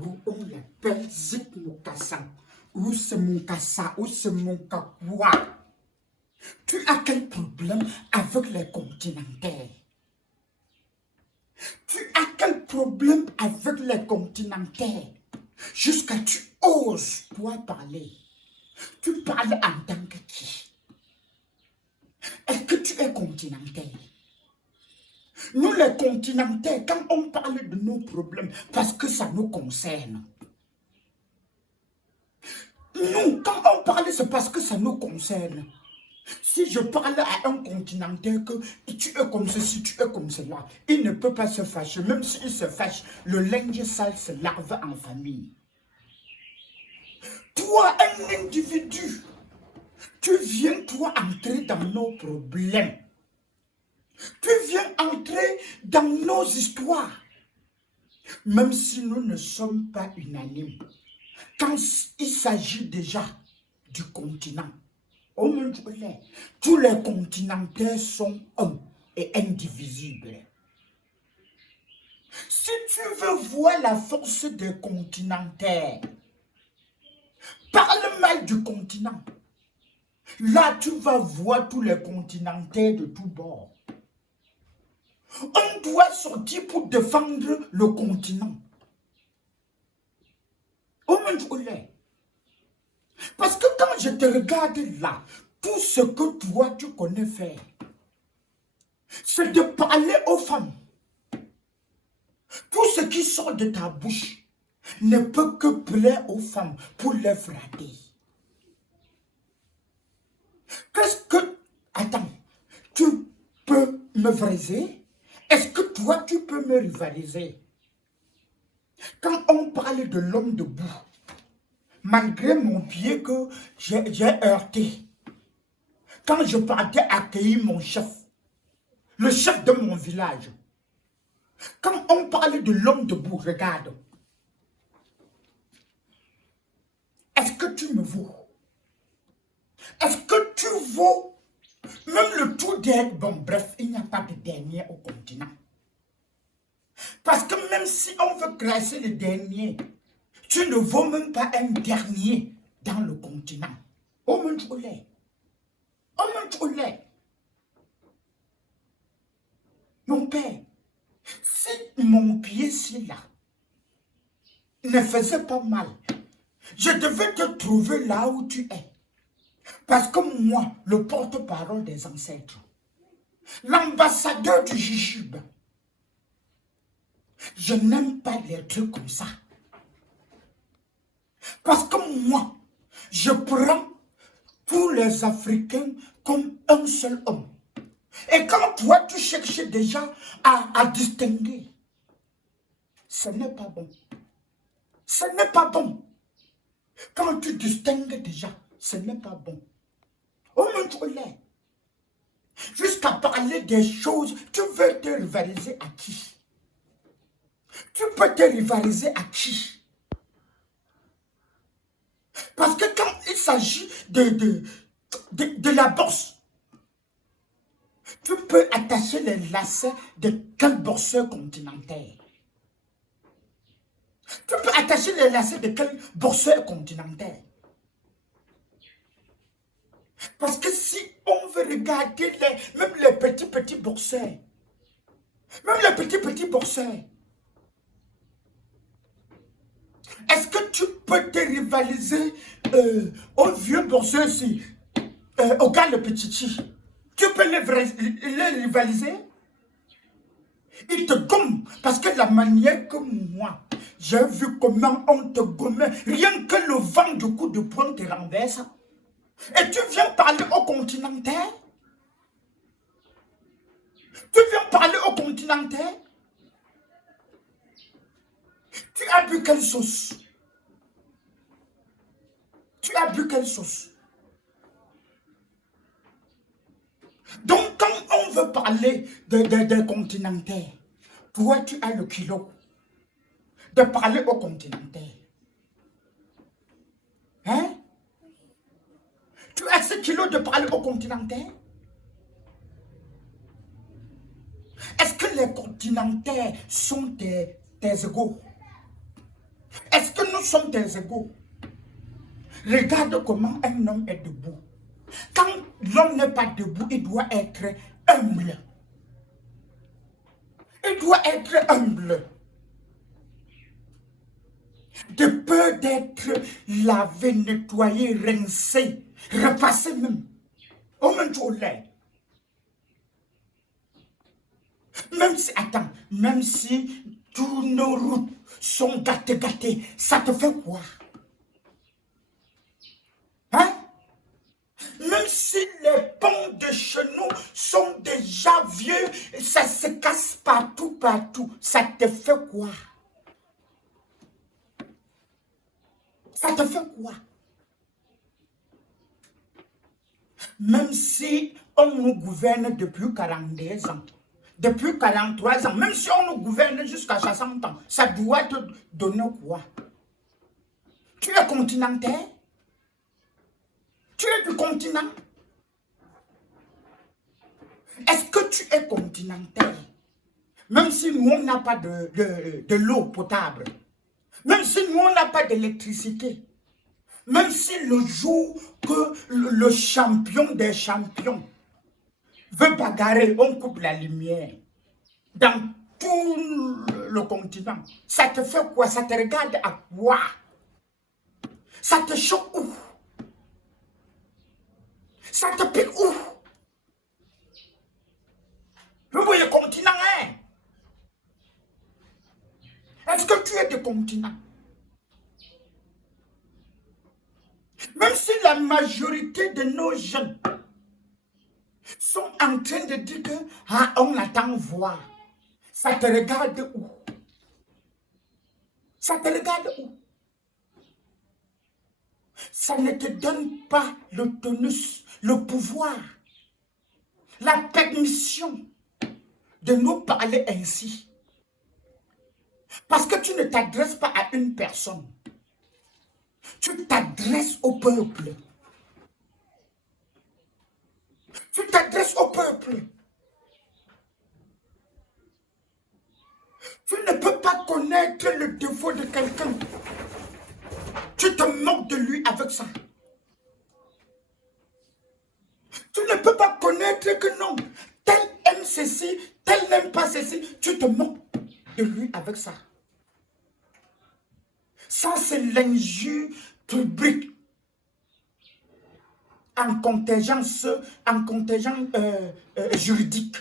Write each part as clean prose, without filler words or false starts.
Ou on l'appelle Zik Mukasa, ou c'est Mukasa, ou c'est Mukakwa. Tu as quel problème avec les continentaires? Tu as quel problème avec les continentaires? Jusqu'à tu oses, toi, parler. Tu parles en tant que qui? Est-ce que tu es continentaire? Nous, les continentaires, quand on parle de nos problèmes, parce que ça nous concerne. Nous, quand on parle, c'est parce que ça nous concerne. Si je parle à un continentaire que tu es comme ceci, tu es comme cela, il ne peut pas se fâcher. Même s'il se fâche, le linge sale se lave en famille. Toi, un individu, tu viens, toi, entrer dans nos problèmes. Tu viens entrer dans nos histoires. Même si nous ne sommes pas unanimes. Quand il s'agit déjà du continent, tous les continentaires sont un et indivisibles. Si tu veux voir la force des continentaires, parle mal du continent. Là, tu vas voir tous les continentaires de tous bords. On doit sortir pour défendre le continent. Parce que quand je te regarde là, tout ce que toi tu connais faire, c'est de parler aux femmes. Tout ce qui sort de ta bouche ne peut que plaire aux femmes pour les frapper. Qu'est-ce que... Attends, tu peux me briser? Est-ce que toi tu peux me rivaliser? Quand on parle de l'homme debout, malgré mon pied que j'ai heurté, quand je partais accueillir mon chef, le chef de mon village, quand on parle de l'homme debout, regarde, est-ce que tu me vaux? Est-ce que tu vaux même le tout dernier? Bon, bref, il n'y a pas de dernier au continent. Parce que même si on veut classer le dernier, tu ne vaux même pas un dernier dans le continent. Oh mon Dieu. Oh mon Dieu. Mon père, si mon pied-ci là ne faisait pas mal, je devais te trouver là où tu es. Parce que moi, le porte-parole des ancêtres, l'ambassadeur du Jujube, je n'aime pas les trucs comme ça. Parce que moi, je prends tous les Africains comme un seul homme. Et quand toi, tu cherches déjà à distinguer, ce n'est pas bon. Ce n'est pas bon. Quand tu distingues déjà, ce n'est pas bon. Oh mon Dieu, jusqu'à parler des choses, tu veux te rivaliser à qui? Tu peux te rivaliser à qui? Parce que quand il s'agit de la bourse, tu peux attacher les lacets de quel borseur continentaire? Tu peux attacher les lacets de quel borseur continentaire? Parce que si on veut regarder même les petits borseurs, même les petits borseurs, est-ce que tu peux te rivaliser au vieux borseur ici, au gars le petit? Tu peux les rivaliser? Ils te gomment. Parce que la manière que moi, j'ai vu comment on te gommait, rien que le vent du coup de poing te renverse. Et tu viens parler au continentaire? Tu viens parler au continentaire? Tu as bu quelle sauce? Tu as bu quelle sauce? Donc, quand on veut parler des continentaires, toi, tu as le kilo de parler au continentaire. Hein? Tu as ce kilo de parler au continentaire? Est-ce que les continentaires sont tes égaux? Est-ce que nous sommes des égaux? Regarde comment un homme est debout. Quand l'homme n'est pas debout, il doit être humble. Il doit être humble. De peur d'être lavé, nettoyé, rincé, repassé même. Au même jour là. Même si, attends, même si tous nos routes sont gâtées, ça te fait quoi? Hein? Même si les ponts de chez nous sont déjà vieux, ça se casse partout, ça te fait quoi? Ça te fait quoi? Même si on nous gouverne depuis 42 ans, depuis 43 ans, même si on nous gouverne jusqu'à 60 ans, ça doit te donner quoi? Tu es continentaire? Tu es du continent? Est-ce que tu es continentaire? Même si nous, on n'a pas de l'eau potable, même si nous, on n'a pas d'électricité, même si le jour que le champion des champions veut bagarrer, on coupe la lumière dans tout le continent, ça te fait quoi? Ça te regarde à quoi? Ça te choque où? Ça te pique où? Vous voyez le continent, hein? Est-ce que tu es du continent? Même si la majorité de nos jeunes sont en train de dire que on attend voir, ça te regarde où? Ça te regarde où? Ça ne te donne pas le tonus, le pouvoir, la permission de nous parler ainsi. Parce que tu ne t'adresses pas à une personne. Tu t'adresses au peuple. Tu t'adresses au peuple. Tu ne peux pas connaître le défaut de quelqu'un. Tu te moques de lui avec ça. Tu ne peux pas connaître que non. Tel aime ceci, tel n'aime pas ceci. Tu te moques de lui avec ça. Ça, c'est l'injure publique en contingent juridique.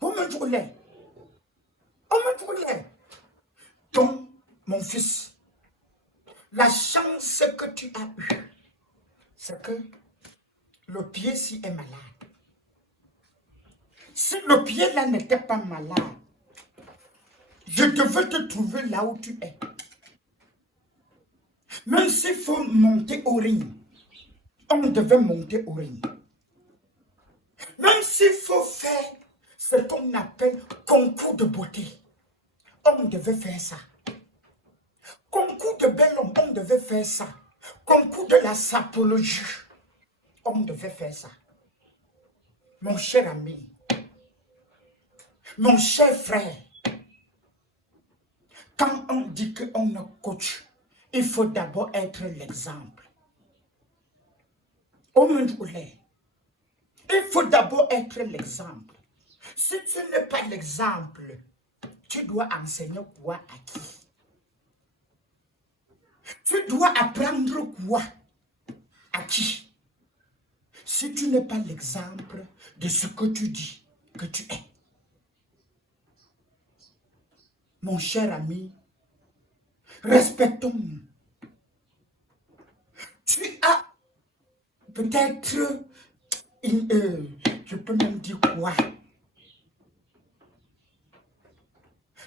Vous me trouvez. On me trouvez. Donc, mon fils, la chance que tu as eue, c'est que le pied-ci est malade. Si le pied-là n'était pas malade, je devais te trouver là où tu es. Même s'il faut monter au ring, on devait monter au ring. Même s'il faut faire ce qu'on appelle concours de beauté, on devait faire ça. Concours de bel homme, on devait faire ça. Concours de la sapologie, on devait faire ça. Mon cher ami, mon cher frère, quand on dit qu'on est coach, il faut d'abord être l'exemple. Il faut d'abord être l'exemple. Si tu n'es pas l'exemple, tu dois enseigner quoi à qui? Tu dois apprendre quoi à qui? Si tu n'es pas l'exemple de ce que tu dis que tu es. Mon cher ami, respectons-nous. Tu as peut-être, je peux même dire quoi?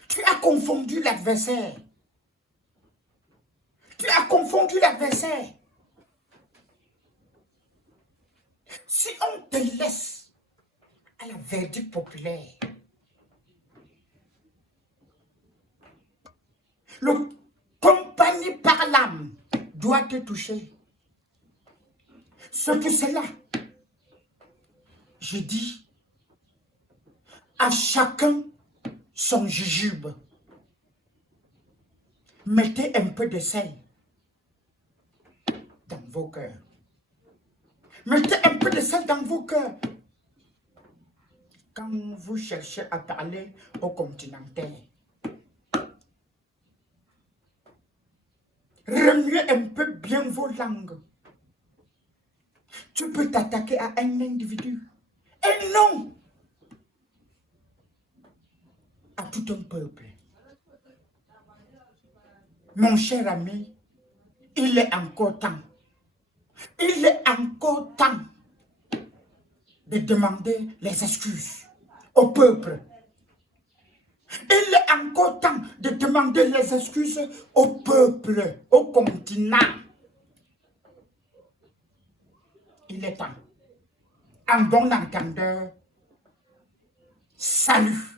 Tu as confondu l'adversaire. Tu as confondu l'adversaire. Si on te laisse à la verdict populaire, le compagnie par l'âme doit te toucher. C'est pour cela, je dis à chacun son jujube. Mettez un peu de sel dans vos cœurs. Mettez un peu de sel dans vos cœurs. Quand vous cherchez à parler au continental, remuez un peu bien vos langues. Tu peux t'attaquer à un individu. Et non à tout un peuple. Mon cher ami, il est encore temps. Il est encore temps de demander les excuses au peuple. Il est encore temps de demander les excuses au peuple, au continent. Il est temps. En bon entendeur, salut.